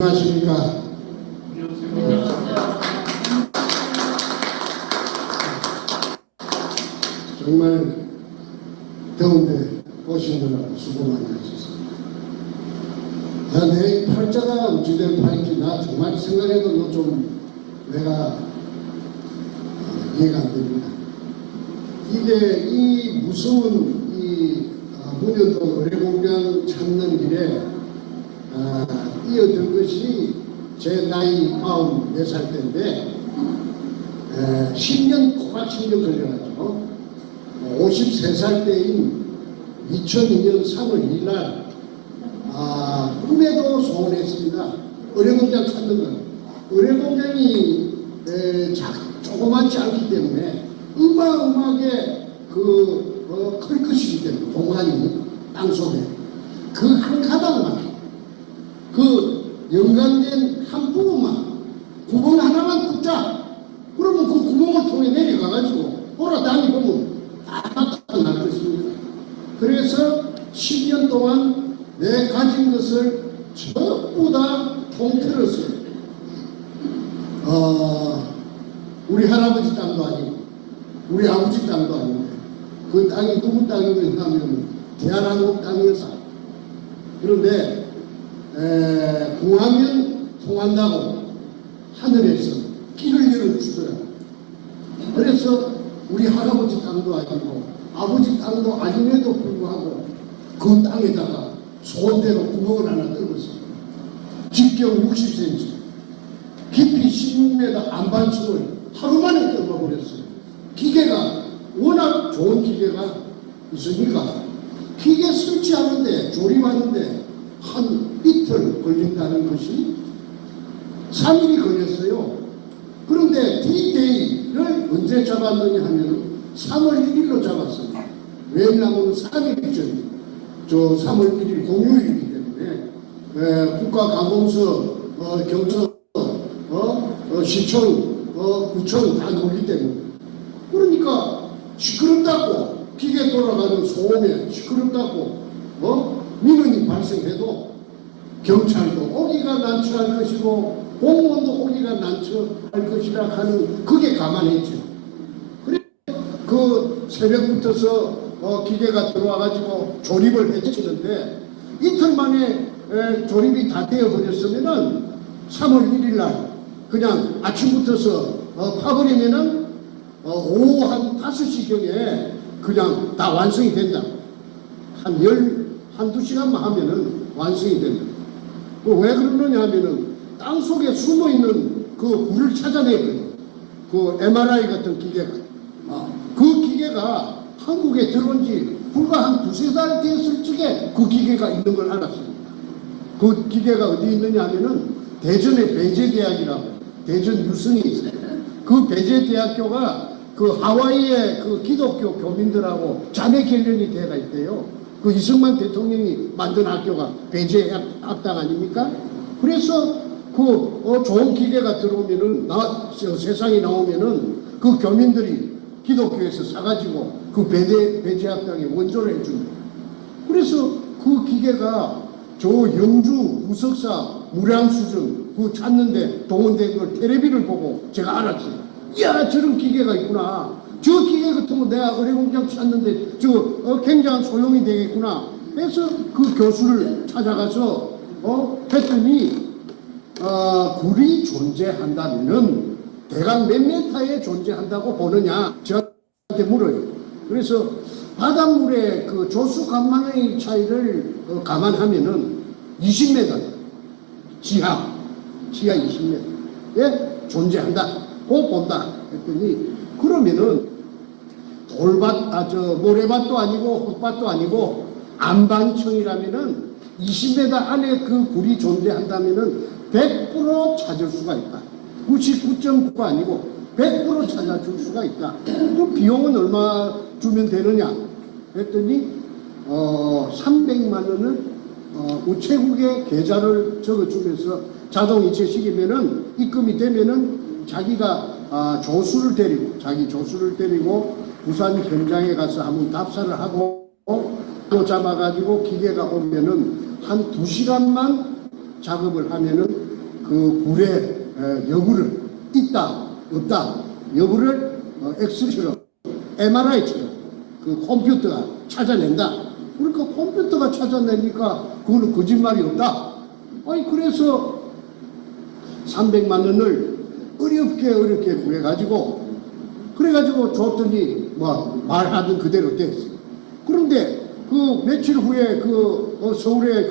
안녕하십니까. 정말 더운데 오시느라 수고 많이 하셨습니다. 내 팔자가 어찌된 팔인지 나 정말 생각해도 좀 내가 이해가 안 됩니다. 이게 이 무서운 이 문여도 의뢰공장 찾는 길에 뛰어든 것이 제 나이 44살 때인데 10년 꼬박 10년 걸려가지고 53살 때인 2002년 3월 2일 날 꿈에도 소원했습니다. 의뢰공장 찾는 건 의뢰공장이 조그맣지 않기 때문에 어마어마하게 클 것이기 때문에 공간이 땅속에 그 한 가닥만 연관된 한 부분만 구멍 하나만 뚫자. 그러면 그 구멍을 통해 내려가가지고 돌아다니보면 다 나타날 것입니다. 그래서 10년 동안 내 가진 것을 전부 다 통틀어서 우리 할아버지 땅도 아니고 우리 아버지 땅도 아닌데 그 땅이 누구 땅이냐 하면 대한민국 땅이었어. 그런데 구하면 통한다고 하늘에서 길을 열어주더라고요. 그래서 우리 할아버지 땅도 아니고 아버지 땅도 아님에도 불구하고 그 땅에다가 소원대로 구멍을 하나 뚫었어요. 직경 60cm, 깊이 16m 안반층을 하루 만에 뚫어버렸어요. 기계가 워낙 좋은 기계가 있으니까 기계 설치하는데 조립하는데 한 이틀 걸린다는 것이 3일이 걸렸어요. 그런데 D-Day를 언제 잡았느냐 하면 3월 1일로 잡았습니다. 왜냐하면 3일 전이 3월 1일 공휴일이기 때문에 국가관공서, 경찰, 시청, 구청 다 놀기 때문에 그러니까 시끄럽다고 기계 돌아가는 소음에 시끄럽다고 민원이 발생해도 경찰도 오기가 난처할 것이고 공무원도 오기가 난처할 것이라 하는 그게 감안했죠. 그래 그 새벽부터서 기계가 들어와가지고 조립을 해치는데 이틀 만에 조립이 다 되어버렸으면은 3월 1일 날 그냥 아침부터서 파버리면은 오후 한 5시경에 그냥 다 완성이 된다. 한두 시간만 하면은 완성이 된다. 왜 그러느냐 하면은 땅 속에 숨어 있는 그 불을 찾아내거든요. 그 MRI 같은 기계가. 그 기계가 한국에 들어온 지 불과 한 두세 달 됐을 적에 그 기계가 있는 걸 알았습니다. 그 기계가 어디 있느냐 하면은 대전의 배재대학이라고 대전 유성이 있어요. 그 배재대학교가 그 하와이의 그 기독교 교민들하고 자매 결연이 돼가 있대요. 그 이승만 대통령이 만든 학교가 배재학당 아닙니까? 그래서 그 좋은 기계가 들어오면은 세상에 나오면은 그 교민들이 기독교에서 사가지고 그 배재학당에 원조를 해줍니다. 그래서 그 기계가 저 영주 부석사 무량수증 그 찾는데 동원된 걸 텔레비를 보고 제가 알았어요. 이야 저런 기계가 있구나. 저 기계 같은 거 내가 의뢰공장 찾는데 저 굉장한 소용이 되겠구나. 그래서 그 교수를 찾아가서 했더니 굴이 존재한다면은 대강 몇 메타에 존재한다고 보느냐 저한테 물어요. 그래서 바닷물의 그 조수 간만의 차이를 감안하면은 20m 지하 20m에 존재한다. 꼭 본다 했더니 그러면은 모래밭도 아니고 흙밭도 아니고 안반층이라면은 20m 안에 그 굴이 존재한다면은 100% 찾을 수가 있다. 99.9가 아니고 100% 찾아줄 수가 있다. 그 비용은 얼마 주면 되느냐 했더니 300만 원을 우체국에 계좌를 적어주면서 자동 이체시키면은 입금이 되면은 자기가 조수를 데리고 부산 현장에 가서 한번 답사를 하고 또 잡아가지고 기계가 오면은 한 2시간만 작업을 하면은 그 굴의 여부를 있다 없다 여부를 엑스처럼 MRI처럼 그 컴퓨터가 찾아낸다. 그러니까 컴퓨터가 찾아내니까 그거는 거짓말이 없다. 아니 그래서 300만 원을 어렵게 구해가지고 그래가지고 줬더니 뭐 말하던 그대로 됐어요. 그런데 그 며칠 후에 그 서울의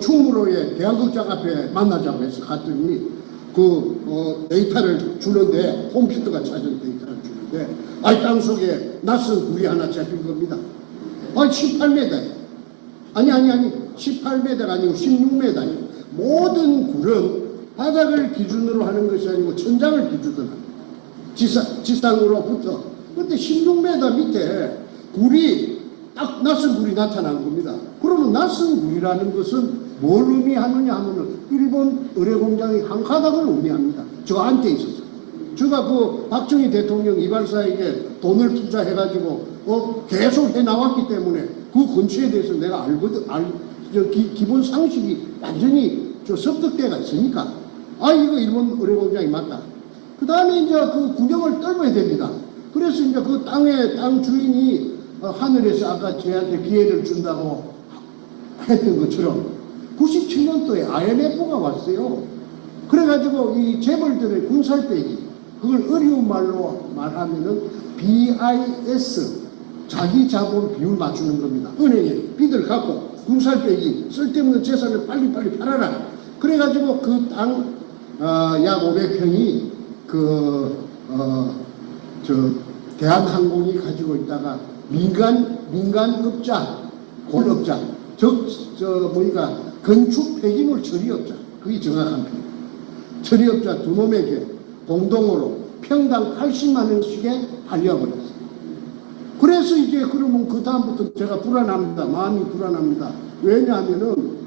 충무로의 대한극장 앞에 만나자고 해서 갔더니 그 데이터를 주는데 컴퓨터가 찾은 데이터를 주는데 땅속에 낯선 굴이 하나 잡힌 겁니다. 18m. 아니 18m가 아니고 16m예요. 모든 굴은 바닥을 기준으로 하는 것이 아니고 천장을 기준으로 합니다. 지상으로부터. 근데 16m 밑에 굴이 딱 낯선 굴이 나타난 겁니다. 그러면 낯선 굴이라는 것은 뭘 의미하느냐 하면은 일본 의뢰공장의 한 가닥을 의미합니다. 저 안에 있어서. 제가 그 박정희 대통령 이발사에게 돈을 투자해가지고 계속 해 나왔기 때문에 그 근처에 대해서 내가 알거든. 기본 상식이 완전히 습득대가 있으니까 이거 일본 의뢰공장이 맞다. 그 다음에 이제 그 구경을 떨어야 됩니다. 그래서 이제 그 땅 주인이 하늘에서 아까 저한테 기회를 준다고 했던 것처럼 97년도에 IMF가 왔어요. 그래가지고 이 재벌들의 군살빼기, 그걸 어려운 말로 말하면은 BIS, 자기 자본 비율 맞추는 겁니다. 은행에 빚을 갖고 군살빼기, 쓸데없는 재산을 빨리빨리 팔아라. 그래가지고 그 땅 약 500평이 대한항공이 가지고 있다가 민간업자, 권업자, 건축 폐기물 처리업자, 그게 정확한 표현. 처리업자 두 놈에게 공동으로 평당 80만 원씩에 팔려버렸어요. 그래서 이제 그러면 그 다음부터 제가 불안합니다. 마음이 불안합니다. 왜냐하면은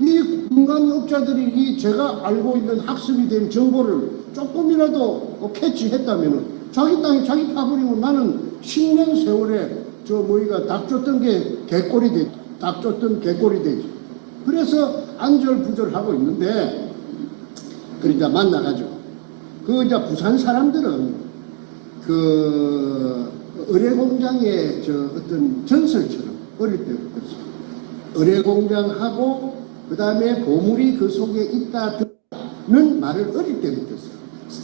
이 민간업자들이 이 제가 알고 있는 학습이 된 정보를 조금이라도 캐치했다면은 자기 땅에 자기 파버리고 나는 10년 세월에 닭 쫓던 게 개꼴이 되지. 닭 쫓던 개꼴이 되지. 그래서 안절부절하고 있는데, 그러니까 만나가지고. 이제 부산 사람들은 그 의뢰공장의 어떤 전설처럼 어릴 때부터 의뢰공장하고 그 다음에 보물이 그 속에 있다는 말을 어릴 때부터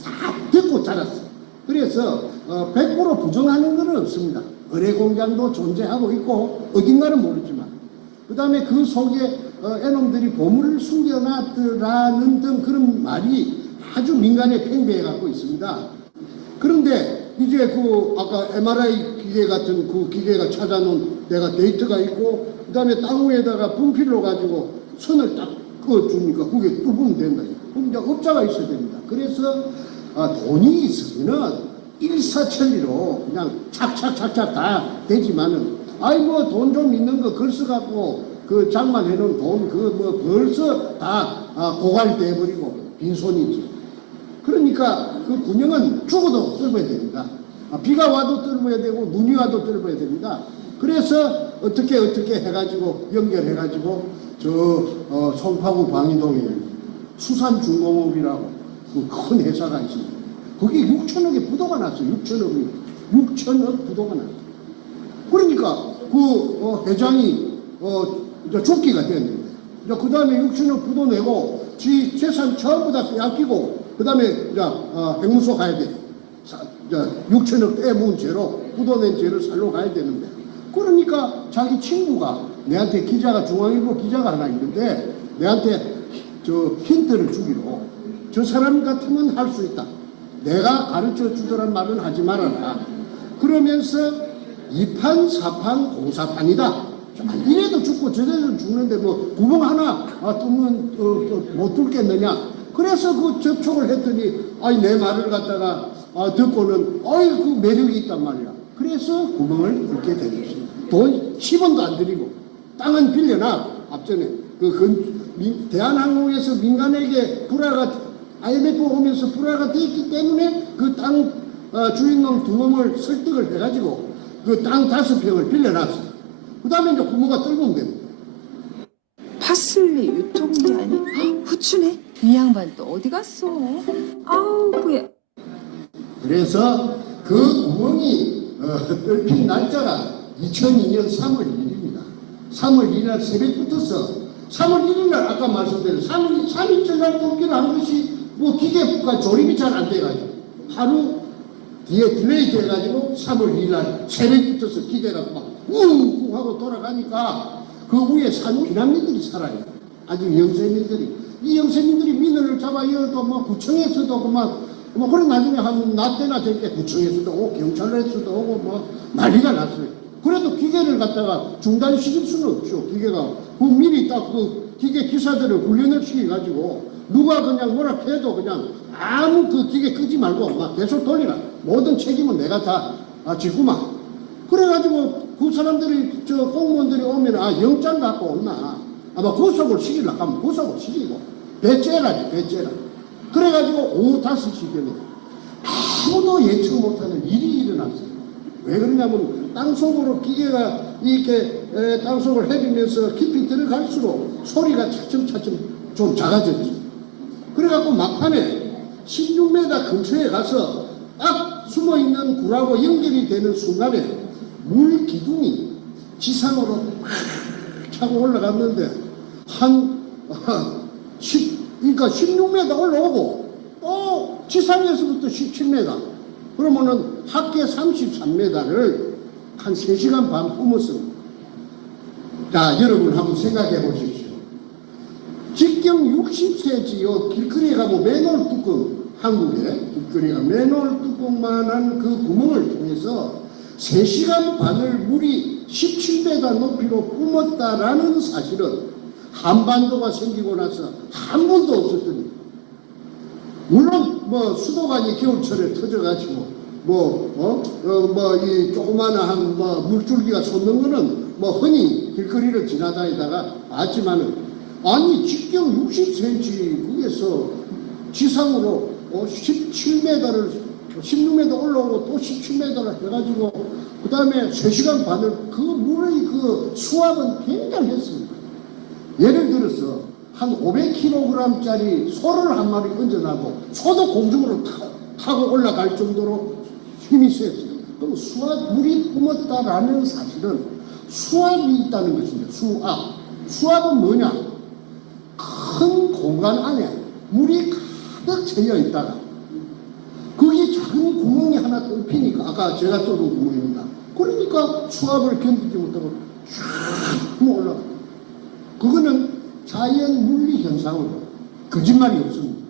다 듣고 자랐어요. 그래서 100% 부정하는 건 없습니다. 의뢰공장도 존재하고 있고 어딘가는 모르지만 그 다음에 그 속에 애놈들이 보물을 숨겨놨더라는 등 그런 말이 아주 민간에 팽배해 갖고 있습니다. 그런데 이제 아까 MRI 기계 같은 그 기계가 찾아놓은 내가 데이터가 있고 그 다음에 땅 위에다가 분필로 가지고 선을 딱 그어주니까 그게 뚫으면 된다. 그럼 이제 업자가 있어야 됩니다. 그래서 돈이 있으면은 일사천리로 그냥 착착착착 다 되지만은 돈 좀 있는 거 걸써 갖고 그 장만해 놓은 돈 벌써 다 고갈돼 버리고 빈손이지. 그러니까 그 군영은 죽어도 떨어야 됩니다. 비가 와도 떨어야 되고 눈이 와도 떨어야 됩니다. 그래서 어떻게 해가지고 연결해가지고 송파구 광희동에 수산중공업이라고 그 큰 회사가 있습니다. 거기 6천억의 부도가 났어요. 6천억 부도가 났어요. 그러니까 그 회장이 이제 죽기가 됐는데 그 다음에 6천억 부도 내고 지 재산 전부 다 빼앗기고 그 다음에 백문소 가야 돼. 6천억 떼문 죄로 부도낸 죄를 살로 가야 되는데 그러니까 자기 친구가 내한테 중앙일보 기자가 하나 있는데 내한테 힌트를 주기로 저 사람 같으면 할 수 있다. 내가 가르쳐 주더란 말은 하지 말아라. 그러면서 2판, 4판, 공사판이다. 이래도 죽고 저래도 죽는데 구멍 하나 뚫으면 못 뚫겠느냐. 그래서 그 접촉을 했더니 내 말을 갖다가 듣고는 그 매력이 있단 말이야. 그래서 구멍을 뚫게 된 것입니다. 돈 10원도 안 들이고 땅은 빌려놔. 앞전에 대한항공에서 민간에게 IMF 오면서 불화가 되었기 때문에 그 땅 주인놈 두 놈을 설득을 해가지고 그 땅 5평을 빌려놨어. 그 다음에 이제 부모가 떨고 온 겁니다. 파슬리 유통기한이 후추네. 이 양반 또 어디 갔어? 아우 뭐야. 그래서 그 구멍이 뚫힌 날짜가 2002년 3월 1일입니다. 3월 1일 날 새벽부터서 3월 1일 날 아까 말씀드린 3일째 날 뽑기를 한 것이 뭐 기계가 조립이 잘 안 돼가지고 하루 뒤에 딜레이 돼가지고 3월 2일 날 새벽부터서 기계가 막 웅웅 하고 돌아가니까 그 위에 산 피난민들이 살아요. 아주 영세민들이. 이 영세민들이 민원을 잡아 이어도 뭐 구청에서도 뭐 그래 나중에 한 나 때나 될 때 구청에서도 오고 경찰에서도 오고 뭐 난리가 났어요. 그래도 기계를 갖다가 중단시킬 수는 없죠. 기계가 그 미리 딱 그 기계 기사들을 훈련을 시켜가지고 누가 그냥 뭐라 해도 그냥 아무 그 기계 끄지 말고 막 계속 돌리라. 모든 책임은 내가 다 지구만. 그래가지고 그 사람들이 저 공무원들이 오면 영장 갖고 온나 아마 구속을 시키려고 하면 구속을 시키고 배째라지 배째라. 그래가지고 오후 5시경에 아무도 예측 못하는 일이 일어났어요. 왜 그러냐면 땅속으로 기계가 이렇게 땅속을 헤비면서 깊이 들어갈수록 소리가 차츰차츰 좀 작아졌지. 그래갖고 막판에 16m 근처에 가서 딱 숨어있는 굴하고 연결이 되는 순간에 물 기둥이 지상으로 막 차고 올라갔는데 그러니까 16m 올라오고 또 지상에서부터 17m 그러면은 합계 33m를 한 3시간 반 뿜었습니다. 자, 여러분 한번 생각해 보십시오. 직경 60cm 길거리에 가면 맨홀 뚜껑, 한국에 길거리가 맨홀 뚜껑만한 그 구멍을 통해서 3시간 반을 물이 17m 높이로 뿜었다라는 사실은 한반도가 생기고 나서 한 번도 없었던 일이에요. 물론 뭐 수도관이 겨울철에 터져가지고 이 조그마한 물줄기가 솟는 거는 뭐 흔히 길거리를 지나다니다가 봤지만은 아니 직경 60cm 거기에서 지상으로 17m를 16m 올라오고 또 17m를 해가지고 그 다음에 3시간 반을 그 물의 그 수압은 굉장했습니다. 예를 들어서 한 500kg짜리 소를 한 마리 얹어놔도 소도 공중으로 타고 올라갈 정도로 힘이 셌어요. 그럼 물이 뿜었다라는 사실은 수압이 있다는 것입니다. 수압은 뭐냐? 큰 공간 안에 물이 가득 채여 있다가 거기 작은 구멍이 하나 뚫히니까 아까 제가 뚫은 구멍입니다. 그러니까 수압을 견디지 못하고 쫙 올라가. 그거는 자연 물리 현상으로 거짓말이 없습니다.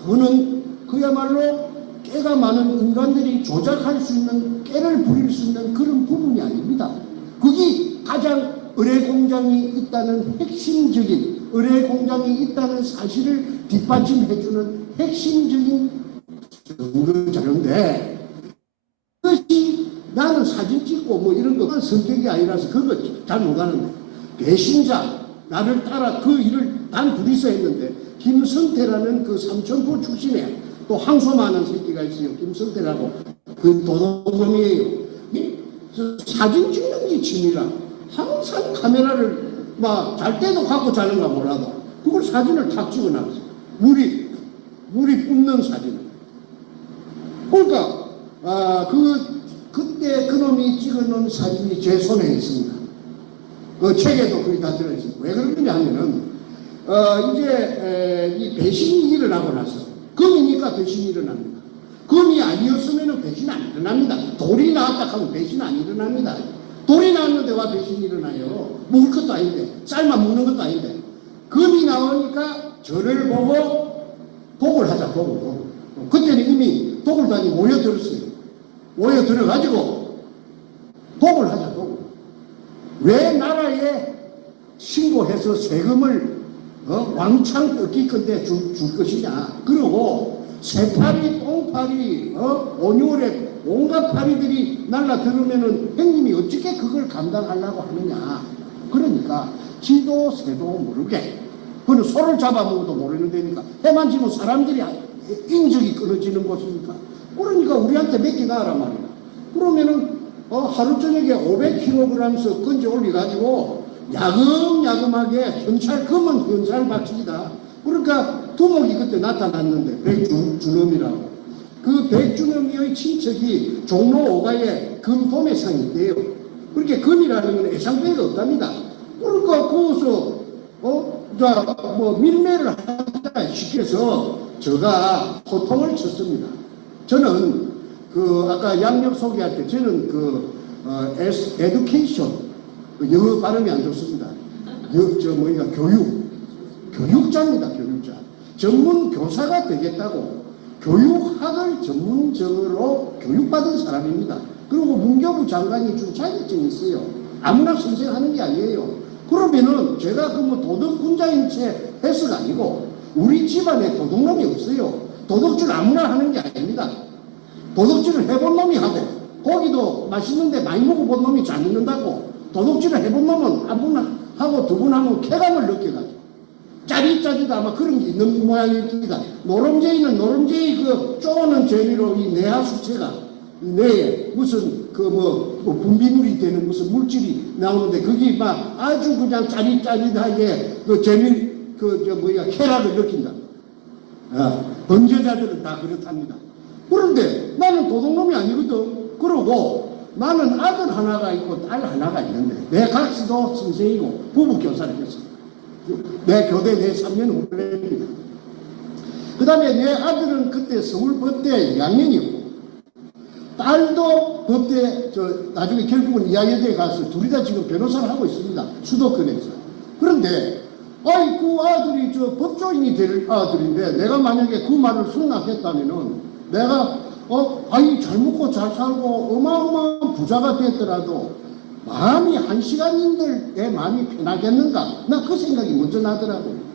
그거는 그야말로 깨가 많은 인간들이 조작할 수 있는 깨를 부릴 수 있는 그런 부분이 아닙니다. 거기 가장 의뢰공장이 있다는 핵심적인 의뢰공장이 있다는 사실을 뒷받침해주는 핵심적인 증거 자료인데 그것이 나는 사진 찍고 뭐 이런 것만 성격이 아니라서 그거 잘 못하는데 배신자 나를 따라 그 일을 단 둘이서 했는데 김성태라는 그 삼천포 출신에 또 항소많은 새끼가 있어요. 김성태라고 그 도둑놈이에요. 사진 찍는 게 취미라 항상 카메라를 막 잘 때도 갖고 자는가 몰라도 그걸 사진을 탁 찍어놨어요. 물이 뿜는 사진을. 그러니까 그때 그놈이 찍어놓은 사진이 제 손에 있습니다. 그 책에도 거의 다 들어있습니다. 왜 그러느냐 하면은 이제 이 배신이 일어나고 나서 금이니까 배신이 일어납니다. 금이 아니었으면 배신 안 일어납니다. 돌이 나왔다 하면 배신 안 일어납니다. 돌이 나왔는데 와 배신이 일어나요? 먹을 것도 아닌데 쌀만 먹는 것도 아닌데 금이 나오니까 저를 보고 독을 하자 독을. 그때는 이미 독을 다니 모여들었어요. 모여들어가지고 독을 하자 독을. 왜 나라에 신고해서 세금을 왕창 뜯기건데 줄 것이냐. 그리고 새파리, 똥파리, 온유월에 온갖 파리들이 날라들으면은 형님이 어떻게 그걸 감당하려고 하느냐. 그러니까 지도 새도 모르게 그는 소를 잡아먹어도 모르는 데니까 해만 지면 사람들이 인적이 끊어지는 곳이니까 그러니까 우리한테 맡기나란 말이야. 그러면은 하루 저녁에 500kg씩 건져 올려가지고 야금야금하게 검은 현찰 박치기다. 그러니까 두목이 그때 나타났는데 백준엄이라고. 그 백준엄의 친척이 종로 5가에 금도매상이 있대요. 그렇게 금이라는 건 애상배가 없답니다. 그러니까 거기서 뭐 밀매를 하다 시켜서 제가 호통을 쳤습니다. 저는 그 아까 양력 소개할 때 저는 에듀케이션 영어 발음이 안 좋습니다. 교육자입니다. 교육자. 전문 교사가 되겠다고 교육학을 전문적으로 교육받은 사람입니다. 그리고 문교부 장관이 준 자격증이 있어요. 아무나 선생하는 게 아니에요. 그러면은 제가 그 뭐 도덕군자인 채 해서가 아니고 우리 집안에 도둑놈이 없어요. 도둑질 아무나 하는 게 아닙니다. 도둑질을 해본 놈이 하고 고기도 맛있는데 많이 먹어본 놈이 잘 먹는다고 도둑질을 해본 놈은 한 분 하고 두 분 하면 쾌감을 느껴가지고 짜릿짜릿 아마 그런 게 있는 모양일 겁니다. 노름제이는 노름제이 그 쪼는 재미로 이 내하수체가 뇌에 무슨 뭐 분비물이 되는 무슨 물질이 나오는데 그게 막 아주 그냥 짜릿짜릿하게 그 재미 쾌락을 느낀다. 범죄자들은 다 그렇답니다. 그런데 나는 도둑놈이 아니거든. 그러고 나는 아들 하나가 있고 딸 하나가 있는데 내 각시도 선생이고 부부교사를 했습니다. 내 교대 내 3년 후배입니다. 그 다음에 내 아들은 그때 서울법대 2학년이고 딸도 법대 나중에 결국은 이화여대에 가서 둘이 다 지금 변호사를 하고 있습니다. 수도권에서. 그런데 아이 그 아들이 법조인이 될 아들인데 내가 만약에 그 말을 승낙했다면은 내가 아이 잘 먹고 잘 살고 어마어마한 부자가 됐더라도 마음이 한 시간인들 내 마음이 편하겠는가? 나 그 생각이 먼저 나더라고요.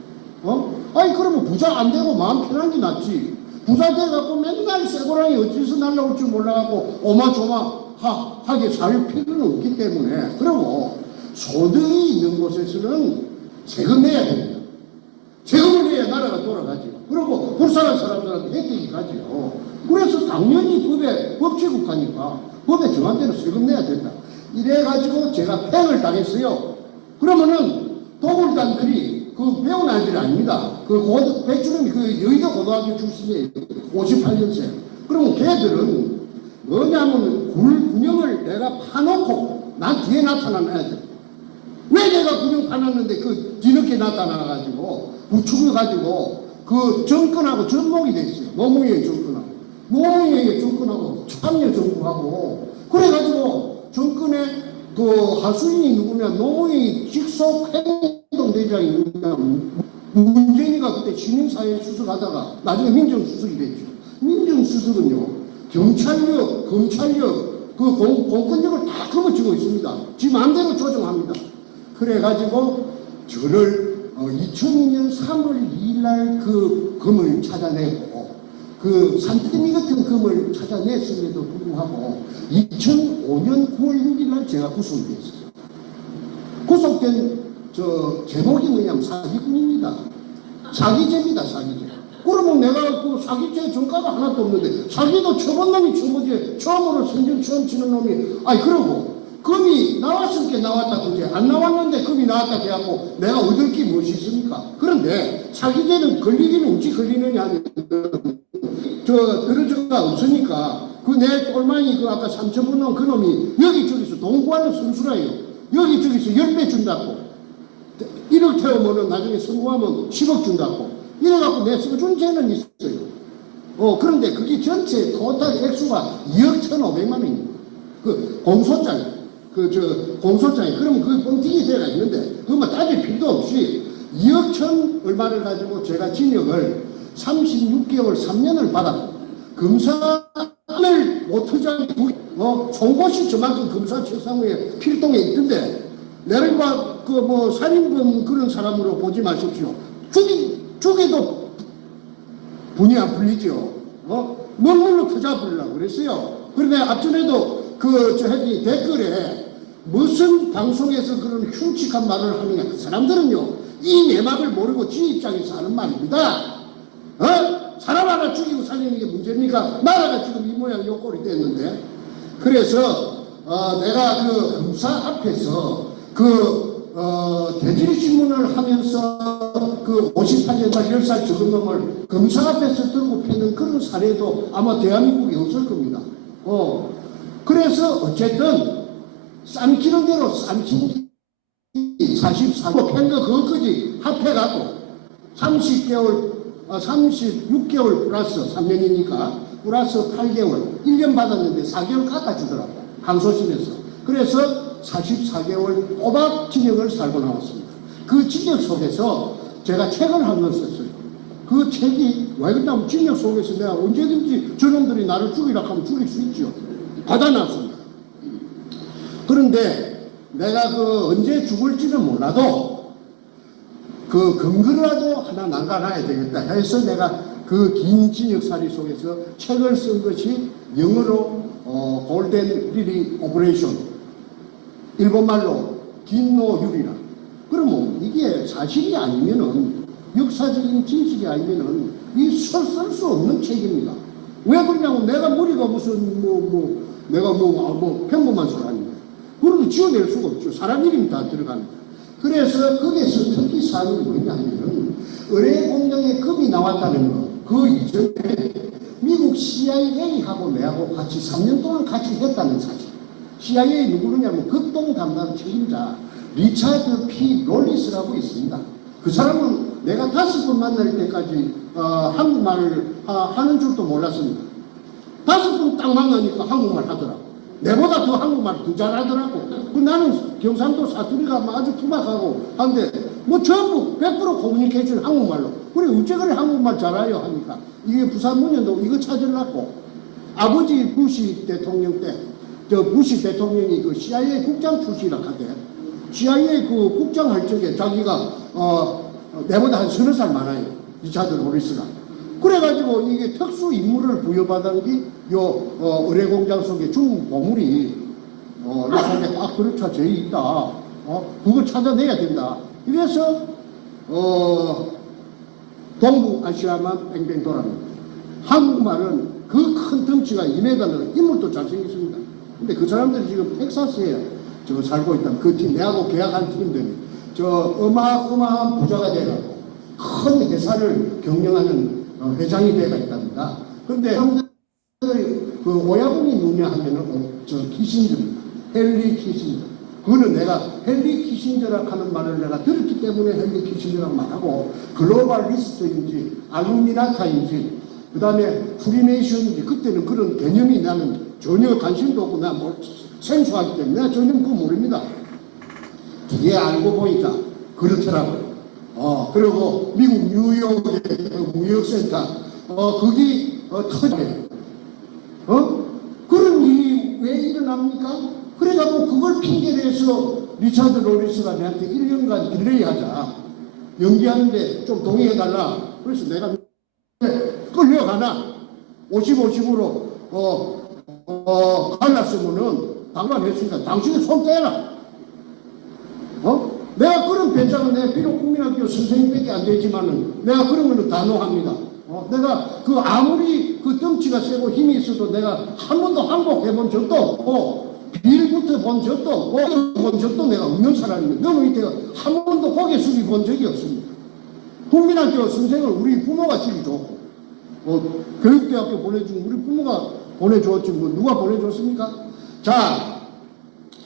아니 그러면 부자 안 되고 마음 편한 게 낫지. 부자 돼갖고 맨날 쇠고랑이 어디서 날라올 줄 몰라갖고 오마조마하게 살 필요는 없기 때문에 그리고 소득이 있는 곳에서는 세금 내야 됩니다. 세금을 내야 나라가 돌아가죠. 그리고 불쌍한 사람들한테 혜택이 가죠. 그래서 당연히 법치국가니까 법에 정한 대로 세금 내야 된다. 이래가지고 제가 팽을 당했어요. 그러면은 도굴단들이 그 배운 아이들이 아닙니다. 백준엄이 여의도 고등학교 출신이에요. 58년생. 그러면 걔들은 뭐냐면 군형을 내가 파놓고 난 뒤에 나타난 애들. 왜 내가 군형 파놨는데 뒤늦게 나타나가지고 부추겨가지고 정권하고 접목이 됐어요. 노무현의 정권하고. 노무현의 정권하고 참여 정부하고 그래가지고 정권의 하수인이 누구냐 노무현이 직속 행동대장이 누구냐 문재인이가 그때 시민사회 수석하다가 나중에 민정수석이 됐죠. 민정수석은요 경찰력, 검찰력 공권력을 다 거머쥐고 있습니다. 지 마음대로 조정합니다. 그래가지고 저를 2002년 3월 2일날 금을 찾아내고 산더미 같은 금을 찾아냈음에도 불구하고 2005년 9월 6일날 제가 구속이 됐어요. 구속된 제목이 뭐냐면 사기꾼입니다. 사기죄입니다. 사기죄. 그러면 내가 사기죄 전과가 하나도 없는데 사기도 쳐본 놈이 처음이지 처음으로 생전 처음 치는 놈이 그러고 금이 나왔을 게 나왔다 그제 안 나왔는데 금이 나왔다 해갖고 내가 얻을 게 무엇이 있습니까? 그런데 사기죄는 걸리기는 어찌 걸리느냐 하면 들어저가 없으니까 내 똘마니 아까 3천분 넣은 그 놈이 여기저기서 돈 구하는 선수라요. 여기저기서 10배 준다고 1억 태우면은 나중에 성공하면 10억 준다고 이래갖고 내 써준 죄는 있어요. 그런데 그게 전체 토탈 액수가 2억 1,500만 원입니다. 공소장이 공소장이 그러면 뻥튀기 죄가 있는데 그것만 따질 필요도 없이 2억 1,000 얼마를 가지고 제가 징역을 36개월 3년을 받았고 검사를 못하자니 송곳이 저만큼 검사 책상 위에 필동에 있던데 내를 살인범 그런 사람으로 보지 마십시오. 죽여도 분이 안 풀리죠. 먹물로 터져 버리려고 그랬어요. 그런데 앞전에도 댓글에 무슨 방송에서 그런 흉측한 말을 하느냐. 그 사람들은요 이 내막을 모르고 지 입장에서 하는 말입니다. 사람 하나 죽이고 살리는 게 문제입니까? 나라가 지금 이 모양 요 꼴이 됐는데 그래서 내가 검사 앞에서 대질신문을 하면서 그 58년 10살 적은 놈을 검사 앞에서 들고 패는 그런 사례도 아마 대한민국에 없을 겁니다. 그래서 어쨌든 쌈키는 대로 쌈키 44고 팬거 그것까지 합해갖고 36개월 플러스 3년이니까 플러스 8개월 1년 받았는데 4개월 깎아주더라고요. 항소심에서. 그래서 44개월 꼬박 징역을 살고 나왔습니다. 그 징역 속에서 제가 책을 한 권 썼어요. 그 책이 왜 그러냐면 징역 속에서 내가 언제든지 저놈들이 나를 죽이라 하면 죽일 수 있죠. 받아놨습니다. 그런데 내가 그 언제 죽을지는 몰라도 그 근거라도 하나 남겨놔야 되겠다 해서 내가 그 긴 징역살이 속에서 책을 쓴 것이 영어로 골든 리리 오퍼레이션, 일본말로 긴노유리라. 그러면 이게 사실이 아니면은 역사적인 진실이 아니면은 이 쓸 수 없는 책입니다. 왜 그러냐면 내가 머리가 무슨 내가 평범한 사람입니다. 그러면 지어낼 수가 없죠. 사람 이름이 다 들어갑니다. 그래서 거기에서 특히 사안이 뭐냐면은 의뢰 공장에 급이 나왔다는 거. 그 이전에 미국 CIA하고 내하고 같이 3년 동안 같이 했다는 사실. CIA 누구느냐면 극동 담당 책임자 리차드 P. 롤리스라고 있습니다. 그 사람은 내가 5번 만날 때까지 한국말을 하는 줄도 몰랐습니다. 5번 딱 만나니까 한국말 하더라고. 내보다 더 한국말 더 잘하더라고. 나는 경상도 사투리가 아주 투박하고 한데 전부 100% 커뮤니케이션 한국말로. 그래 어째 그래 한국말 잘해요 하니까 이게 부산문연도 이거 찾으려고 아버지 부시 대통령 때 부시 대통령이 그 CIA 국장 출신이라 하대. CIA 그 국장 할 적에 자기가 내보다 한 30살 많아요. 리차드 로리스가. 그래가지고 이게 특수 임무를 부여받은 게 의뢰 공장 속에 중국 보물이 이 속에 딱 들어차져 있다. 그걸 찾아내야 된다. 이래서 동북아시아만 뺑뺑 돌아갑니다. 한국말은 그 큰 덩치가 2m는 인물도 잘생겼습니다. 근데 그 사람들이 지금 텍사스에 살고 있다. 그 팀, 내하고 계약한 팀들이 어마어마한 부자가 돼가지고 큰 회사를 경영하는 회장이 돼가 있답니다. 근데 그 오야분이 누구냐 하면은 키신저입니다. 헨리 키신저. 그거는 내가 헨리 키신저라고 하는 말을 내가 들었기 때문에 헨리 키신저라고 말하고 글로벌 리스트인지 알루미나타인지 그 다음에 프리메이션인지 그때는 그런 개념이 나는 전혀 관심도 없고 나 생소하기 때문에 내가 전혀 그거 모릅니다. 뒤에 알고 보니까 그렇더라고요. 그리고 미국 뉴욕의 그 무역센터 거기 터져요. 그런 일이 왜 일어납니까? 그래가지고 그걸 핑계로 해서 리차드 로리스가 내한테 1년간 딜레이 하자. 연기하는데 좀 동의해달라. 그래서 내가 끌려가나 50-50으로 갈랐으면은 당관했으니까 당신이 손 떼라. 내가 그런 배짱은 내가 비록 국민학교 선생님밖에 안 되지만은 내가 그런 거는 단호합니다. 내가 그 아무리 그 덩치가 세고 힘이 있어도 내가 한 번도 항복해 본 적도 없고 빌부터 본 적도 없고 본 적도 내가 없는 사람입니다. 너무 이때가 한 번도 고개 숙이 본 적이 없습니다. 국민학교 선생을 우리 부모가 시기 좋고 교육대학교 보내준 우리 부모가 보내줬지 누가 보내줬습니까? 자,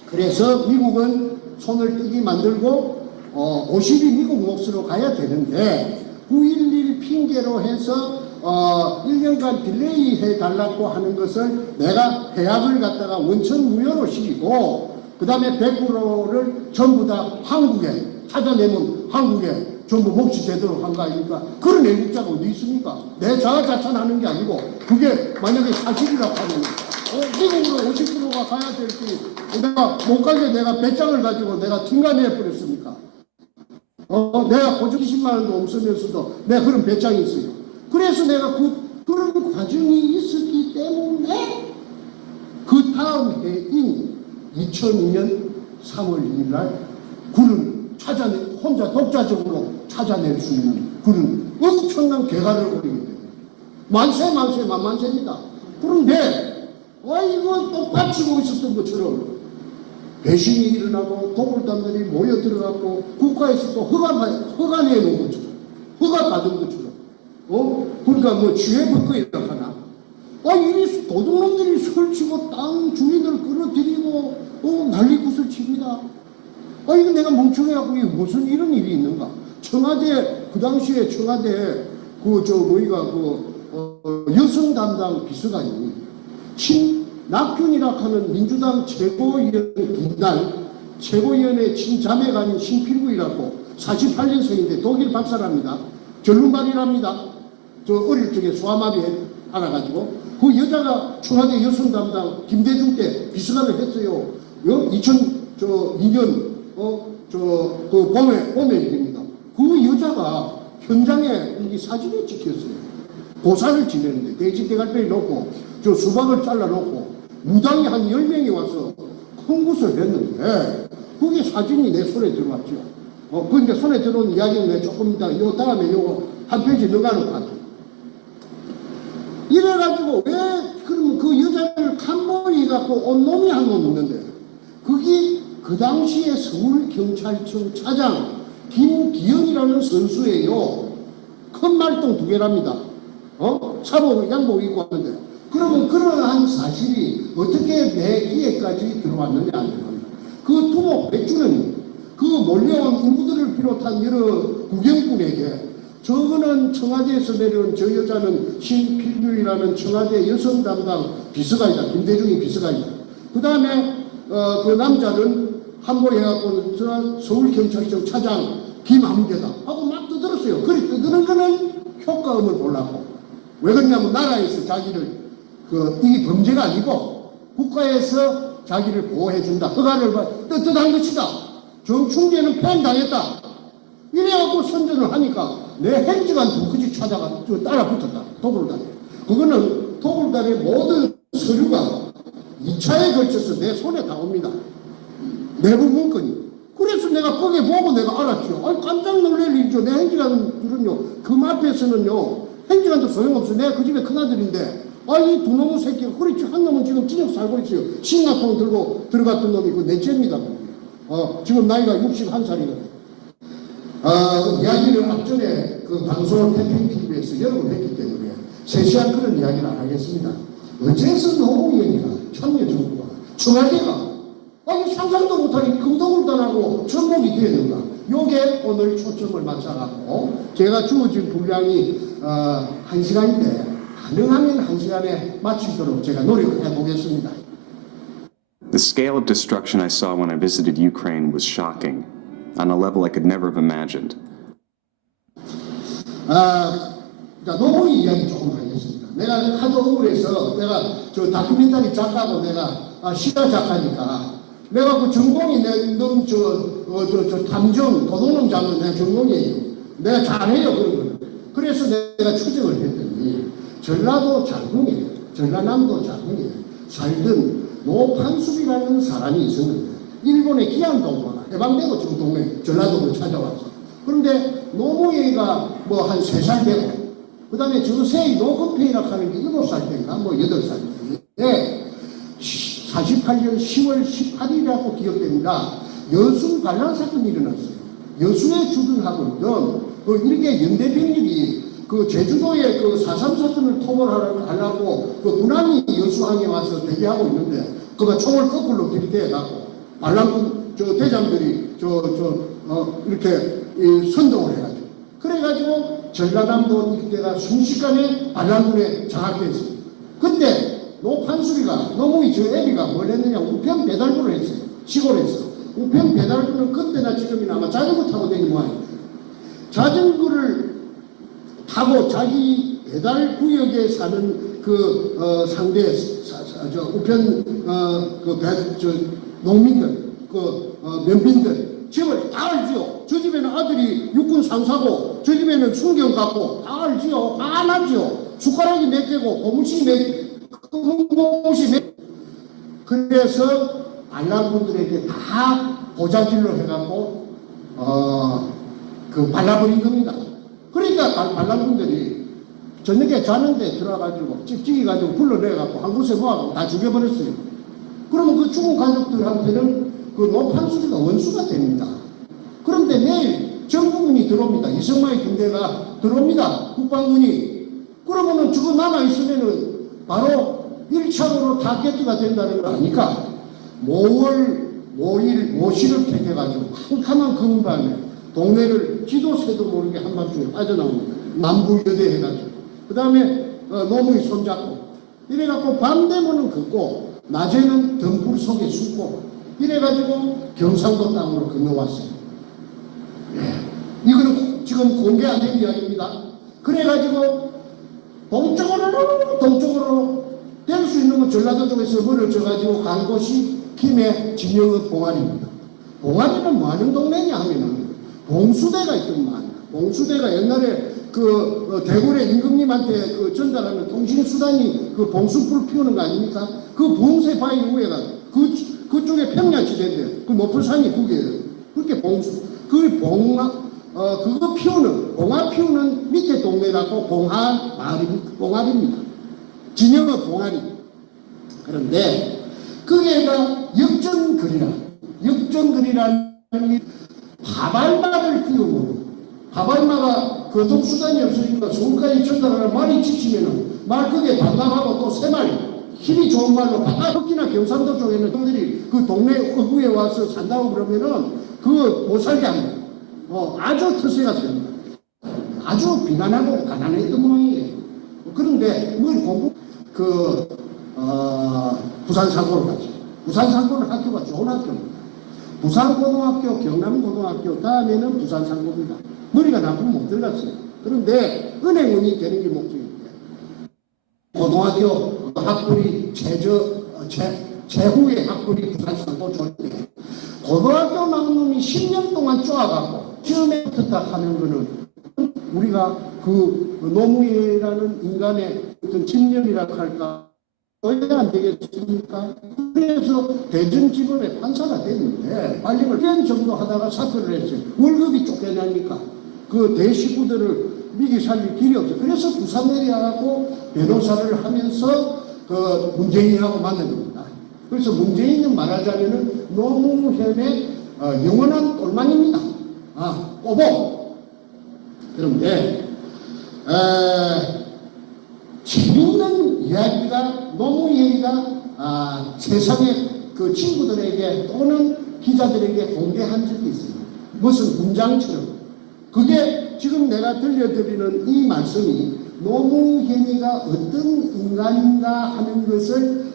그래서 미국은 손을 떼기 만들고 50이 미국 몫으로 가야 되는데 9.11 핑계로 해서 1년간 딜레이 해달라고 하는 것을 내가 해약을 갖다가 원천무효로 시키고 그 다음에 100%를 전부 다 한국에 찾아내면 한국에 전부 몫이 되도록 한 거 아닙니까? 그런 애국자가 어디 있습니까? 내 자아자찬하는 게 아니고 그게 만약에 사실이라고 하면 미국으로 50%가 가야 될 때 내가 못 가게 내가 배짱을 가지고 내가 튕가내 버렸습니까? 내가 고작 20만 원도 없으면서도 내가 그런 배짱이 있어요. 그래서 내가 그런 과정이 있었기 때문에 그 다음 해인 2002년 3월 2일 날 그런 혼자 독자적으로 찾아낼 수 있는 그런 엄청난 개가를 올리게 됩니다. 만세입니다. 그런데 이거 똑바치고 있었던 것처럼 배신이 일어나고 도굴단들이 모여 들어가고 국가에서 또 허가내 놓은 것처럼 허가 받은 것처럼 그러니까 뭐 지혜법거리라고 하나 이 도둑놈들이 설치고 땅 주민들을 끌어들이고 난리굿을 칩니다. 이거 내가 멍청해갖고 이게 무슨 이런 일이 있는가. 청와대 그 당시에 청와대 여성 담당 비서관이 낙균이라 하는 민주당 최고위원 분단 최고위원회 친자매가 아닌 신필구이라고 48년생인데 독일 박사랍니다. 결론발이랍니다. 저 어릴 적에 소아마비 알아가지고 그 여자가 청와대 여성 담당 김대중 때 비서관을 했어요. 2002년 그 봄에 일입니다. 그 여자가 현장에 이 사진이 찍혔어요. 고사를 지내는데 돼지 대갈배를 놓고 저 수박을 잘라놓고 무당이 한 10명이 와서 큰 것을 했는데 그게 사진이 내 손에 들어왔죠. 그러니까 손에 들어온 이야기는 내가 조금 이따 요 다음에 요거 한 페이지 넣어가는 것 같아요. 이래가지고 왜 그러면 그 여자를 칸보이 갖고 온 놈이 한 놈 있는데 그게 그 당시에 서울경찰청 차장 김기현이라는 선수예요. 큰 말똥 2개랍니다. 사복 양복 입고 왔는데 그러면 그러한 사실이 어떻게 내 귀에까지 들어왔느냐 하면 그 두목 백주는 그 몰려온 인부들을 비롯한 여러 구경꾼에게 저거는 청와대에서 내려온 저 여자는 신필규이라는 청와대 여성 담당 비서관이다. 김대중이 비서관이다. 그 다음에 그 남자는 한보해갖고 서울경찰청 차장 김한계다 하고 막 떠들었어요. 그래 떠드는 거는 효과음을 보려고. 왜 그러냐면 나라에서 자기를 이게 범죄가 아니고 국가에서 자기를 보호해준다. 허가를 떳떳한 것이다. 정충재는 폐행당했다. 이래갖고 선전을 하니까 내 행정관 두꺼지 찾아가 따라 붙었다. 도굴단에. 그거는 도굴단의 모든 서류가 2차에 걸쳐서 내 손에 다 옵니다. 내부 문건이. 그래서 내가 거기 보고 내가 알았죠. 깜짝 놀랄 일이죠. 내 행정관들은요. 금 앞에서는요. 행정관도 소용없어. 내가 그 집에 큰아들인데 이 두 놈의 새끼가 그렇지. 한 놈은 지금 진역 살고 있어요. 신나통 들고 들어갔던 놈이 그 넷째입니다. 지금 나이가 61살이거든요. 이야기를 앞전에 그 방송 태평 TV에서 여러 번 했기 때문에 세세한 그런 이야기를 안 하겠습니다. 어째서 노무현이가 참여정부가 청와대가 상상도 못하는 금동울단하고 전복이 되었는가. 요게 오늘 초점을 맞춰갖고 제가 주어진 분량이 1시간인데 가능하면 1시간에 마치도록 제가 노력해 보겠습니다. The scale of destruction I saw when I visited Ukraine was shocking, on a level I could never have imagined. 노무현 이야기 조금 하겠습니다. 내가 하도 억울해서 내가 저 다큐멘터리 작가고 내가 시가 작가니까 내가 그 전공이 저 탐정 도둑놈 잡는 내 전공이에요. 내가 잘해요 그런 거는. 그래서 내가 추정을 했더니 전라도 장흥에 전라남도 장흥에 살던 노판숙이라는 사람이 있었는데 일본의 기안동포가 해방되고 지금 동네 전라도로 찾아왔어. 그런데 노무현이가 뭐 한 3살 되고 그 다음에 저세이 노건페이라고 하는 게 7살 때인가 뭐 8살 때인데 48년 10월 18일이라고 기억됩니다. 여수 반란 사건이 일어났어요. 여수에 주둔하고 있던 그 일개 연대병력이 그 제주도에 그 4.3 사건을 토벌하려고 그 군함이 여수항에 와서 대기하고 있는데 그가 총을 거꾸로 들이대갖고 반란군 대장들이 이렇게 선동을 해가지고 그래가지고 전라남도 이때가 순식간에 반란군에 장악됐어요. 근데 노판수리가 노무이 저 애비가 뭘 했느냐 우편 배달부를 했어요. 시골에서 우편 배달부는 그때나 지금이나 아마 자전거 타고 다니는 모양이에요. 자전거를 타고 자기 배달 구역에 사는 그 상대 우편 농민들 면빈들 집을 다 알지요. 저 집에는 아들이 육군 상사고 저 집에는 순경 갖고 다 알지요. 다 나지요. 숟가락이 몇 개고 고무신이 고무신 몇 그래서 반란군들에게 다 보자질로 해갖고 발라버린 겁니다. 그러니까 반란군들이 저녁에 자는데 들어가가지고 찍찍이가지고 불러내갖고 한 곳에 모아갖고 다 죽여버렸어요. 그러면 그 죽은 가족들한테는 그 노판수리가 원수가 됩니다. 그런데 내일 정부군이 들어옵니다. 이승만의 군대가 들어옵니다. 국방군이. 그러면은 저거 남아있으면은 바로 1차로 타겟가 된다는 거 아니까 모시를 택해가지고 캄캄한 금밤에 동네를 지도새도 모르게 한밤중에 빠져나옵니다. 남부여대 해가지고. 그 다음에 노무이 손잡고 이래갖고 밤 되면은 걷고 낮에는 등불 속에 숨고 이래가지고 경상도 땅으로 건너왔어요. 예. 이거는 지금 공개 안 된 이야기입니다. 그래가지고 동쪽으로 될 수 있는 건 전라도 쪽에서 멀어져가지고 간 곳이 김해 진영읍 봉안입니다. 봉안이는 뭐 하는 동네냐 하면은 봉수대가 있더만. 봉수대가 옛날에 그 대구의 임금님한테 그 전달하는 통신수단이 그 봉수불 피우는 거 아닙니까? 그 봉쇄 바위 위에가 그쪽에 평야지대인데 그 높은 산이 그게요. 그렇게 봉수 그 그거 피우는 봉화 피우는 밑에 동네라고 봉화입니다. 진영은 봉화리. 그런데 거기에가 역전거리라는 하발마를 띄우고 하발마가 교통수단이 없으니까 서울까지 전달하는 말이 지치면은 말 그게 반납하고 또 새 말 힘이 좋은 말로 바깥이나 경상도 쪽에는 형들이 그 동네 어구에 와서 산다고 그러면은 그거 못 살게 합니다. 아주 터세가 셉니다. 아주 비난하고 가난했던 모양이에요. 그런데 뭐 공부 부산 상고를 가지. 부산 상고는 학교가 좋은 학교입니다. 부산고등학교, 경남고등학교 다음에는 부산 상고입니다. 머리가 나쁘면 못 들어갔어요. 그런데 은행원이 되는 게 목적입니다. 고등학교 학벌이 제후의 학벌이 부산 상고 좋은데 고등학교 나온 놈이 10년 동안 쪼아갖고 시험에 붙었다 하는 거는 우리가 그 노무현이라는 인간의 어떤 집념이라 할까 왜 안 되겠습니까? 그래서 대전지법에 판사가 됐는데 관리를 1년 정도 하다가 사퇴를 했어요. 월급이 쫓겨나니까 그 대식구들을 미기 살릴 길이 없어요. 그래서 부산 내려가고 변호사를 하면서 그 문재인하고 만난 겁니다. 그래서 문재인은 말하자면은 노무현의 영원한 똘만입니다. 꼬보. 그런데 재밌는 이야기가 노무현이가 세상의 그 친구들에게 또는 기자들에게 공개한 적이 있어요. 무슨 문장처럼. 그게 지금 내가 들려드리는 이 말씀이 노무현이가 어떤 인간인가 하는 것을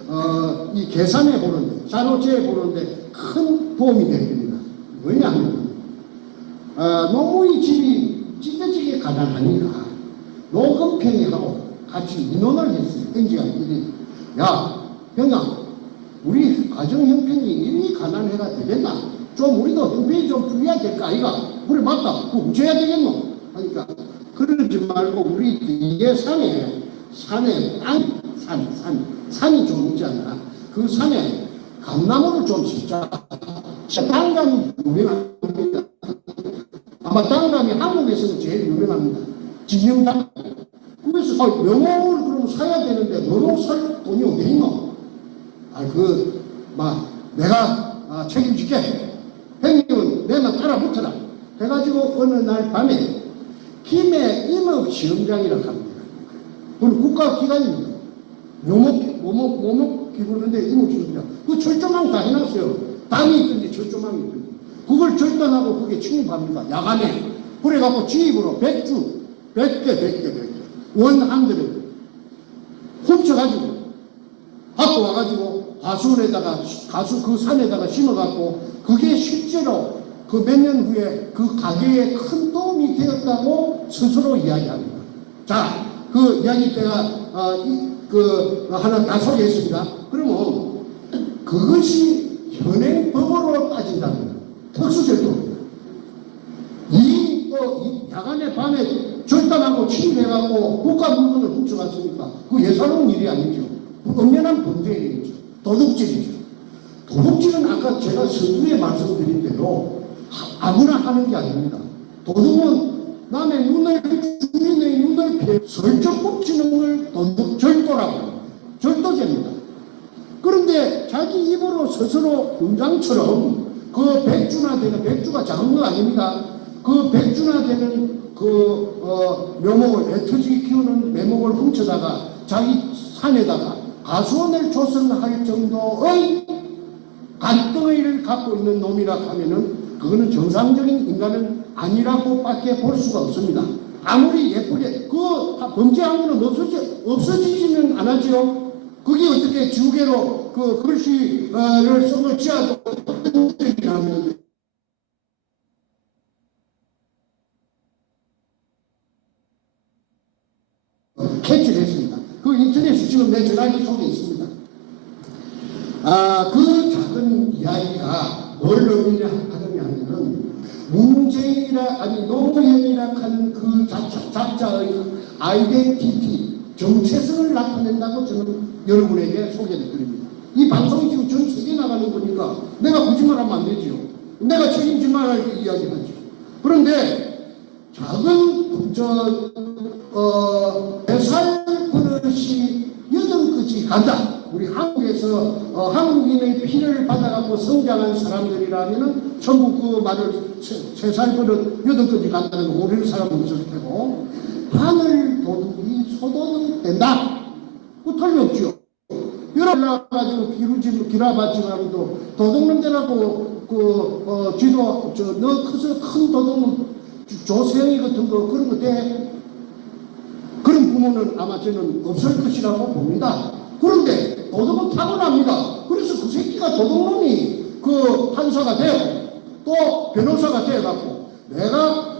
이 계산해 보는데, 자료재해 보는데 큰 도움이 됩니다. 왜냐하면 노무현 집이 찢어지게 가난하니까 노건평이하고 같이 민원을 했어요. 행지관끼리. 야, 형아, 우리 가정 형편이 이리 가난해가 되겠나? 좀 우리도 형편이 좀 풀려야 될까 아이가? 그래 맞다. 그거 어째야 되겠노? 하니까 그러지 말고 우리 뒤에 산에 산이 좀 있잖아. 그 산에 감나무를 좀 심자. 땅감이 유명합니다. 아마 땅감이 한국에서는 제일 유명합니다. 진영땅. 그래서 명호를 그럼 사야 되는데 명호 살 돈이 어디 있노? 내가 책임질게. 형님은 내만 따라 붙어라. 해가지고 어느 날 밤에 김해 임업시험장이라고 합니다. 그건 국가기관입니다. 묘목 기구인데 임업시험장. 그 철조망 다 해놨어요. 담이 있든지 철조망이 있든지. 그걸 절단하고 그게 침입합니다. 야간에. 그래갖고 지입으로 100개. 원한들을 훔쳐가지고 갖고 와가지고 가수 그 산에다가 심어갖고 그게 실제로 그 몇 년 후에 그 가게에 큰 도움이 되었다고 스스로 이야기합니다. 자, 그 이야기 때가 하나 다 소개했습니다. 그러면 그것이 현행법으로 따진다면 특수절도입니다. 이 야간에 밤에 절단하고 침입해갖고 국가 물건을 훔쳐갔으니까 그 예사로운 일이 아니죠. 엄연한 범죄이죠. 도둑질이죠. 도둑질은 아까 제가 서두에 말씀드린 대로 아무나 하는 게 아닙니다. 도둑은 남의 주민의 눈을 피해 설정 훔치는 걸 절도라고 합니다. 절도죄입니다. 그런데 자기 입으로 스스로 훈장처럼 그 백주나 되는, 백주가 작은 거 아닙니다. 그 백주나 되는 묘목을, 애터지 키우는 묘목을 훔쳐다가 자기 산에다가 가수원을 조성할 정도의 간덩이를 갖고 있는 놈이라 하면은 그거는 정상적인 인간은 아니라고밖에 볼 수가 없습니다. 아무리 예쁘게 그 범죄한 거는 없어지지는 않았죠. 그게 어떻게 지우개로 그 글씨를 손을 쥐어도 하면 캐치를 했습니다. 그 인터넷에 지금 내 전화기 속에 있습니다. 그 작은 이야기가 뭘 의미하느냐 하면은 문재인이라 아니 노무현이라 하는 그 작자의 아이덴티티 정체성을 나타낸다고 저는 여러분에게 소개를 드립니다. 이 방송이 지금 전 세계 나가는 거니까 내가 거짓말하면 안 되지요. 내가 책임질 만한 이야기하죠. 그런데 작은 뱃살 버릇이 여든까지 간다. 우리 한국에서 한국인의 피를 받아갖고 성장한 사람들이라면은 전부 그 말을 세살 버릇 여든까지 간다는 거 모르는 사람은 없을 테고, 하늘 도둑이 소도둑 된다. 그 틀림없죠. 열어가지고 기라바지가도 도둑놈들하고 쥐도 너 커서 큰 도둑놈 조세영이 같은 거 그런 거 돼. 그런 부모는 아마 저는 없을 것이라고 봅니다. 그런데 도덕은 타고납니다. 그래서 그 새끼가 도둑놈이 그 판사가 되고 또 변호사가 되어갖고 내가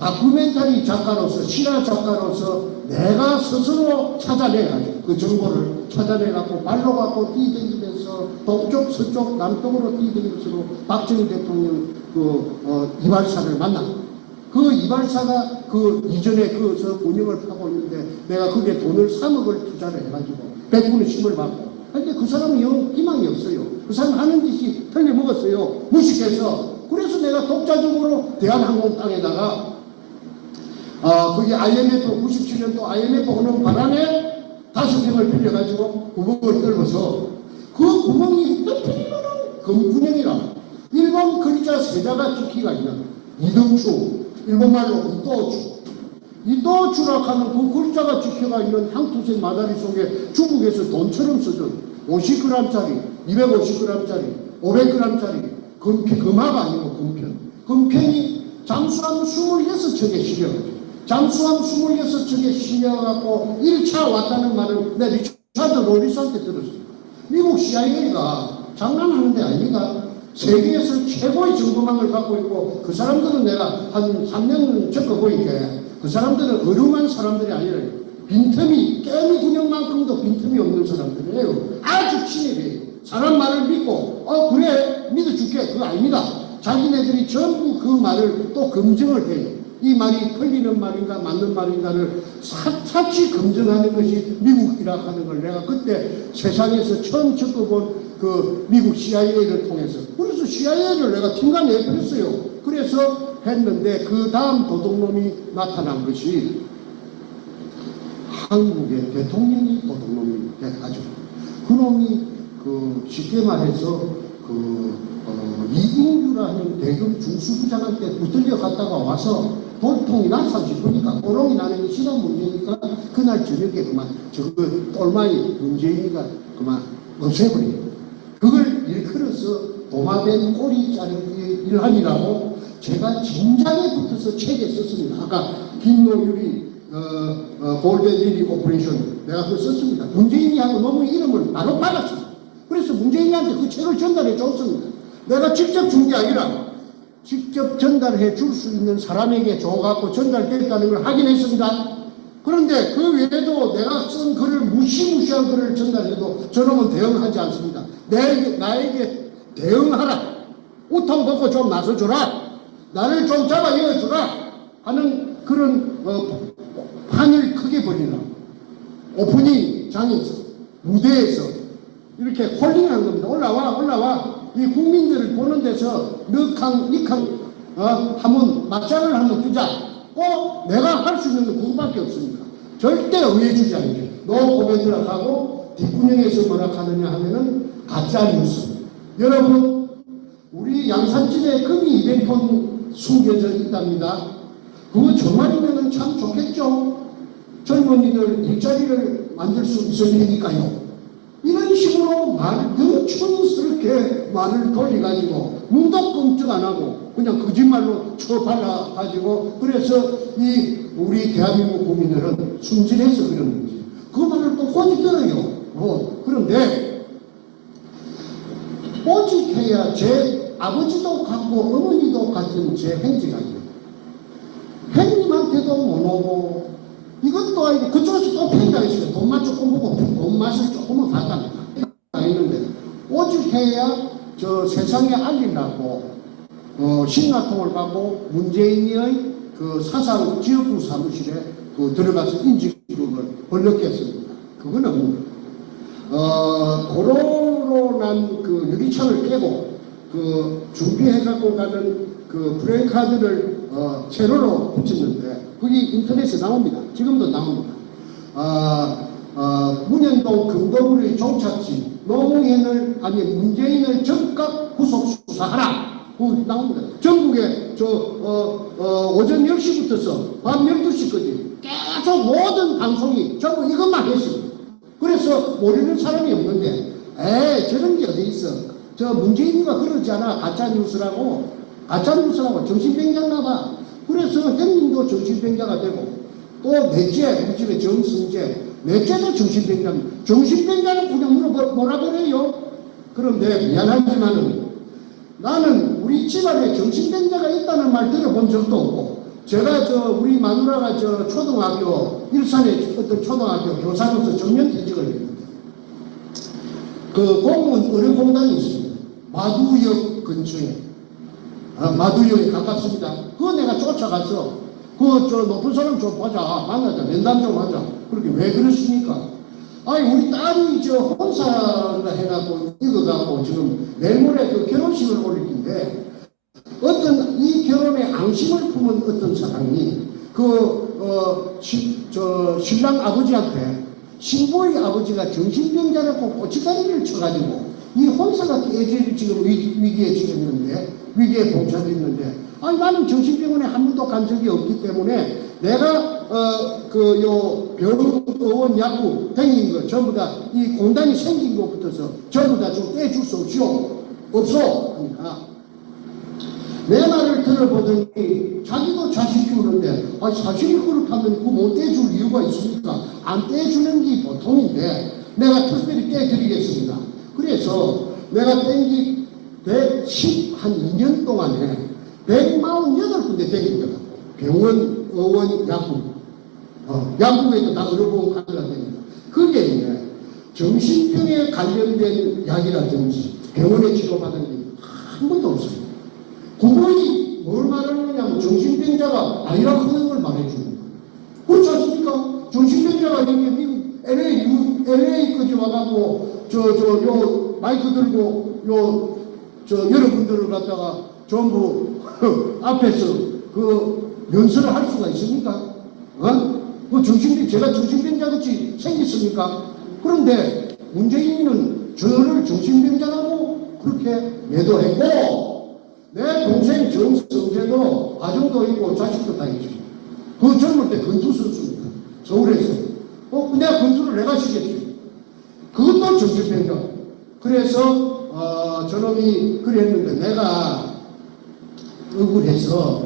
다큐멘터리 작가로서 실화 작가로서 내가 스스로 찾아내가지고 그 정보를 찾아내갖고 발로 갖고 뛰다니면서 동쪽 서쪽 남쪽으로 뛰다니면서 박정희 대통령 이발사를 만났고 그 이발사가 그 이전에 그서 운영을 하고 있는데 내가 그게 돈을 3억을 투자를 해가지고 100분의 10을 받고. 근데 그 사람은 영 희망이 없어요. 그 사람 하는 짓이 틀려먹었어요. 무식해서. 그래서 내가 독자적으로 대한항공 땅에다가 그게 IMF 97년도 IMF 오는 바람에 5평을 빌려가지고 구멍을 뚫어서 그 구멍이 뚫리면은 금구녕이라 일본 글자 세자가 찍기가 있는 이등추 일본말로 이또주라 하는 그 글자가 찍혀가 있는 향토색 마다리 속에 중국에서 돈처럼 쓰던 50g짜리, 250g짜리, 500g짜리 금화가 아니고 금편이 잠수함 26척에 실려가지고 잠수함 26척에 실려갖고 1차 왔다는 말을 내 리차드 로리스한테 들었어요. 미국 CIA가 장난하는 데 아닙니다. 세계에서 최고의 정보망을 갖고 있고 그 사람들은 내가 한 3년 겪어보니까 그 사람들은 어lum한 사람들이 아니라 빈틈이 깨미 군형만큼도 빈틈이 없는 사람들이에요. 아주 친해요. 사람 말을 믿고 그래 믿어줄게 그거 아닙니다. 자기네들이 전부 그 말을 또 검증을 해요. 이 말이 틀리는 말인가 맞는 말인가를 사치 검증하는 것이 미국이라 하는 걸 내가 그때 세상에서 처음 겪어본 그 미국 CIA를 통해서 그래서 CIA를 내가 팀간해버렸어요. 그래서 했는데 그 다음 도둑놈이 나타난 것이 한국의 대통령이 도둑놈이 돼가지고 그놈이 쉽게 말해서 이인규라는 대검 중수부장한테 붙들려 갔다가 와서 돌통이 날산지 보니까 꼬롱이 나는 게 시간 문제니까 그날 저녁에 그만 저거 똘마이 문재인이가 그만 없애버려요. 그걸 일컬어서 도마뱀 꼬리 자르기 일환이라고 제가 진작에 붙어서 책에 썼습니다. 아까 김노율이 골든리리 오퍼레이션 내가 그거 썼습니다. 문재인이 하고 너무 이름을 바로 받았습니다. 그래서 문재인한테 그 책을 전달해 줬습니다. 내가 직접 준 게 아니라 직접 전달해 줄 수 있는 사람에게 줘갖고 전달됐다는 걸 확인했습니다. 그런데 그 외에도 내가 쓴 글을 무시무시한 글을 전달해도 저놈은 대응하지 않습니다. 나에게 대응하라. 우통 벗고 좀 나서줘라. 나를 좀 잡아 이어주라. 하는 그런 판을 크게 벌이라고. 오프닝 장에서 무대에서 이렇게 홀링한 겁니다. 올라와. 이 국민들을 보는 데서 니캉 한번 맞짱을 한번 뜨자. 내가 할 수 있는 건 그거밖에 없습니다. 절대 의해주지 않게. 노 코멘트라 하고 뒷구녕에서 뭐라 하느냐 하면은 가짜 뉴스. 여러분, 우리 양산집에 금이 200톤 숨겨져 있답니다. 그거 정말이면 참 좋겠죠? 젊은이들 일자리를 만들 수 있을 테니까요. 이런 식으로 영촌스럽게 말을 돌려가지고 눈도 끔찍 안 하고 그냥 거짓말로 쳐발라가지고 그래서 이 우리 대한민국 국민들은 순진해서 그런 거지. 그 말을 또 혼이 들어요. 그런데 오직해야 제 아버지도 같고 어머니도 같은 제 행지가 있어요. 형님한테도 못 오고 이것도 아니고 그쪽에서 또 팽이가 있어요. 돈만 조금 보고 돈 맛을 조금은 봤답니다. 있는데 오직해야 저 세상에 알리려고 신라통을 가고 문재인의 그 사상 지역구 사무실에 들어가서 인지급을 벌렸겠습니다. 그거는 도로로 난 그 유리창을 깨고 준비해 갖고 가는 그 프레임카드를 세로로 붙였는데 그게 인터넷에 나옵니다. 지금도 나옵니다. 문현동 금도구리 종착지 노무현을 아니 문재인을 즉각 구속 수사하라. 그거 나옵니다. 전국에 오전 10시부터서 밤 12시까지 계속 모든 방송이 전부 이것만 했습니다. 그래서 모르는 사람이 없는데 저런 게 어디 있어. 저 문재인이가 그러지 않아. 가짜뉴스라고 정신병자나 봐. 그래서 형님도 정신병자가 되고 또 넷째 우리 집에 정승재 넷째도 정신병자입니다. 정신병자는 그냥 몰아버려요. 그런데 미안하지만은 나는 우리 집안에 정신병자가 있다는 말 들어본 적도 없고 제가 우리 마누라가 초등학교 일산에 어떤 초등학교 교사로서 정년퇴직을 했는데 그 공무원 의료공단이 있습니다. 마두역 근처에 마두역에 가깝습니다. 그거 내가 쫓아가서 높은 사람 좀 보자 만나자 면담 좀 하자. 그렇게 왜 그러십니까? 아니 우리 딸이 혼사를 해갖고 이거갖고 지금 내일 모레 결혼식을 올릴 텐데 어떤 이 결혼에 앙심을 품은 어떤 사람이 신랑 아버지한테 신부의 아버지가 정신병자라고 고치다리를 쳐가지고 이 혼사가 깨질 지금 위기에 처했는데 위기에 봉착했는데 아니 나는 정신병원에 한 번도 간 적이 없기 때문에 내가 병원 약국 댕긴 거 전부 다 이 공단이 생긴 것부터서 전부 다 좀 떼줄 수 없어 하니까 내 말을 들어보더니 자기도 자식 키우는데 사실이 그렇다면 못 떼줄 이유가 있습니까? 안 떼주는 게 보통인데 내가 특별히 떼드리겠습니다. 그래서 내가 땡기 112년 동안에 148군데 땡기더라고. 병원, 의원, 약국. 약국에도 다 의료보험 카드가 됩니다. 그게 이제 정신병에 관련된 약이라든지 병원에 치료받은 게 한 번도 없습니다. 그분이 뭘 말하느냐면 정신병자가 아니라 하는 걸 말해줍니다. 그렇지 않습니까? 정신병자가 이렇게 미국 LA까지 와갖고 요 마이크 들고 여러분들을 갖다가 전부 앞에서 연설을 할 수가 있습니까? 제가 정신병자같이 생겼습니까? 그런데 문재인은 저를 정신병자라고 그렇게 매도했고 내 동생 정성재도 가정도 있고 자식도 다 있죠. 그 젊을 때 권투 선수입니다. 서울에서. 내가 권투를 내가 시켰지. 그것도 정신병자. 그래서 저놈이 그랬는데 내가 억울해서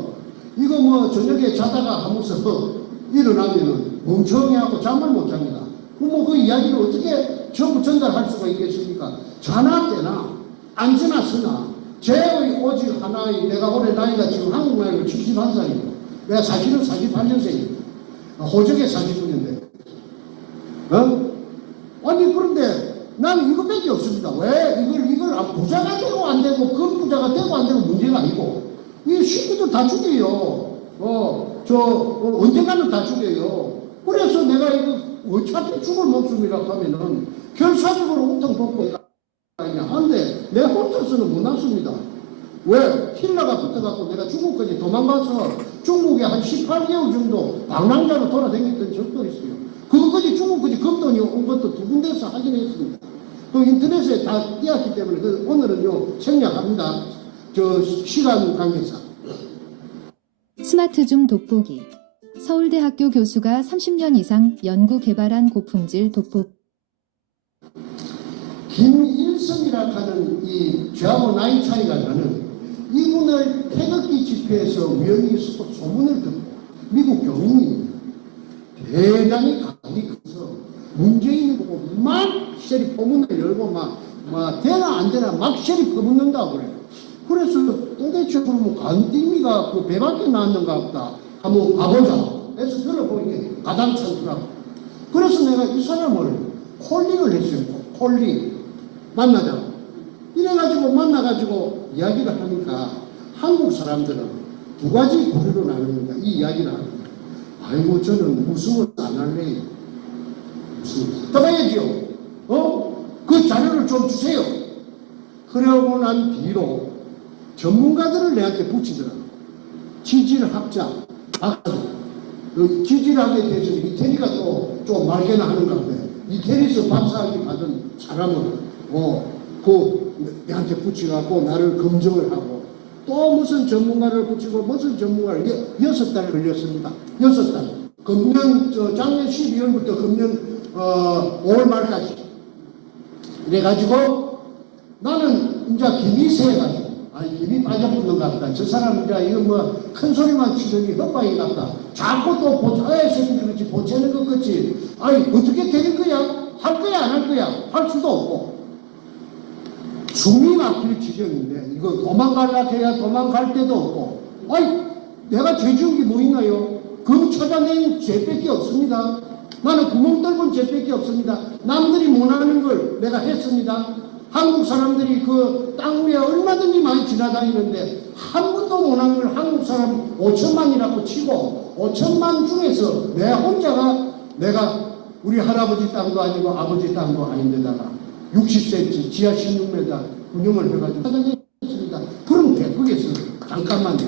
이거 저녁에 자다가 하면서 일어나면은 멍청해하고 잠을 못 잡니다. 그 이야기를 어떻게 전부 전달할 수가 있겠습니까? 자나 깨나 앉으나 서나 제의 오직 하나의 내가 올해 나이가 지금 한국 나이로 71살이고 내가 사실은 48년생입니다. 호적에 49년대. 아니 그런데 나는 이것밖에 없습니다. 왜 이걸 부자가 되고 안 되고 그 부자가 되고 안 되고 문제가 아니고 이 식구들 다 죽여요. 언젠가는 다 죽여요. 그래서 내가 이거 어차피 죽을 목숨이라고 하면은 결사적으로 우통 벗고 하는데 내 혼자서는 못 났습니다. 왜? 힐러가 붙어갖고 내가 중국까지 도망가서 중국에 한 18개월 정도 방랑자로 돌아다녔던 적도 있어요. 그것까지 중국까지 겁돈이 온 것도 두 군데서 하긴 했습니다. 그 인터넷에 다 띄었기 때문에 오늘은요 생략합니다. 저 시간 관계상. 스마트줌 돋보기. 서울대학교 교수가 30년 이상 연구 개발한 고품질 돋보기. 김일성이라 하는 이 저하고 나이 차이가 나는 이분을 태극기 집회에서 우연히 소문을 듣고 미국 교민이 대단히 감이 커서 문재인이 보고 막 쉐리 포문을 열고 막 되나 안 되나 막 쉐리 퍼붓는다고 그래요. 그래서 도대체 그러면 간띠미가 그 배밖에 나왔는가 보다 한번 가보자 해서 들어보니까 가당찮더라고. 그래서 내가 이 사람을 콜링을 했어요. 콜링 만나자고. 이래가지고 만나가지고 이야기를 하니까 한국 사람들은 두 가지 부류로 나눕니다. 이 이야기를 합니다. 아이고 저는 무승을 안 할래요. 무승을 떠나야지요. 그 자료를 좀 주세요. 그러고 난 뒤로 전문가들을 내한테 붙이더라고. 지질학자, 박사. 그 지질학에 대해서는 이태리가 또 좀 말개나 하는 건데 이태리에서 박사학위 받은 사람은 내한테 붙여갖고 나를 검증을 하고 또 무슨 전문가를 붙이고 무슨 전문가를 6달 걸렸습니다. 6달. 작년 12월부터 금년 5월 말까지. 이래가지고 나는 이제 김이 세가지고 김이 빠져붙는가 보다. 저 사람 이제 이거 뭐 큰 소리만 치더니 헛방이 같다. 자꾸 또 새끼들 그렇지 보채는 것 같지. 어떻게 되는 거야? 할 거야 안 할 거야? 할 수도 없고. 숨이 막힐 지경인데 이거 도망가려고 해야 도망갈 데도 없고. 내가 죄 지은 게 뭐 있나요? 그 찾아낸 죄밖에 없습니다. 나는 구멍 뚫은 죄밖에 없습니다. 남들이 못하는 걸 내가 했습니다. 한국 사람들이 그 땅 위에 얼마든지 많이 지나다니는데 한 번도 못한 걸 한국 사람 5천만이라고 치고 5천만 중에서 내 혼자가 내가 우리 할아버지 땅도 아니고 아버지 땅도 아닌데다가 60cm 지하 16m 군용을 해가지고 찾아냈습니다. 그런데 거기서 잠깐만요.